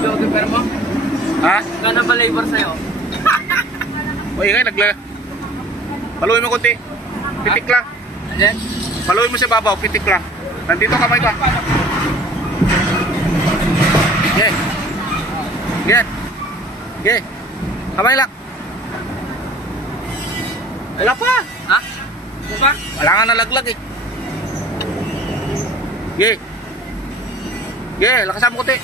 Jogi, pero mo? Ha? Gano'n ba labor sa'yo? O ingay, paluin mo konti. Pitik lang. Ayan? Paluin mo sa babaw, pitik lang. Nandito kamay ka. Okay. Yan. Okay. Kamay lang. Wala pa. Ha? Ano ba? Wala nga nalaglag eh. Okay. Okay, lakasan mo konti.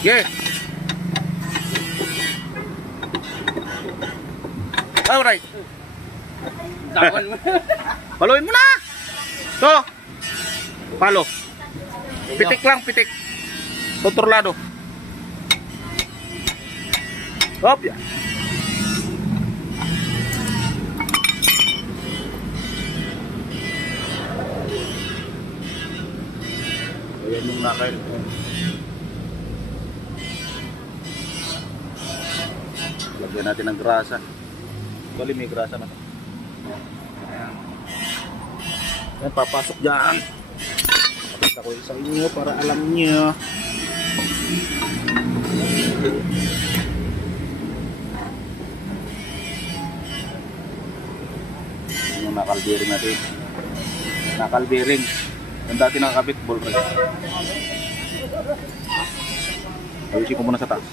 Okay. Alright. Takon mo. Paluin mo na. To. Palo. Pitik lang, pitik. Kontrolado. Hop, ya. Ayan yung nakail. Lagyan natin ng grasa. Bali may grasa na to. Ayan, papasok dyan. Pakita ko sa inyo para alam nyo. Yung nakalbearing natin. Nakalbearing. Yung dati nakakabit, ball ring. Ayusin ko muna sa taas.